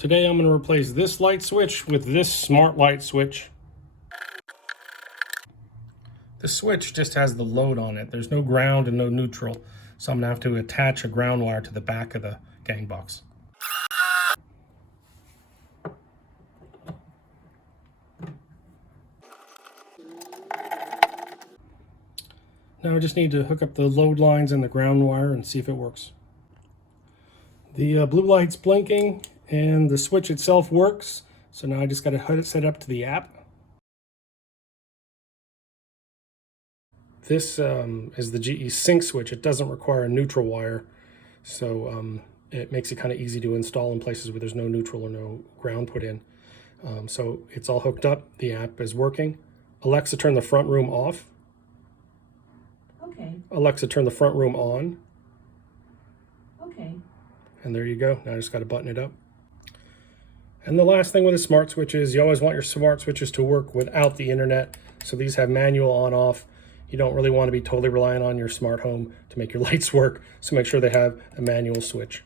Today I'm going to replace this light switch with this smart light switch. The switch just has the load on it. There's no ground and no neutral, so I'm going to have to attach a ground wire to the back of the gang box. Now I just need to hook up the load lines and the ground wire and see if it works. The blue light's blinking and the switch itself works, so now I just got to set it up to the app. This is the GE Cync switch. It doesn't require a neutral wire, so it makes it kind of easy to install in places where there's no neutral or no ground put in. So it's all hooked up. The app is working. Alexa, turn the front room off. Okay. Alexa, turn the front room on. Okay. And there you go. Now I just got to button it up. And the last thing with a smart switch is you always want your smart switches to work without the internet. So these have manual on-off. You don't really want to be totally reliant on your smart home to make your lights work. So make sure they have a manual switch.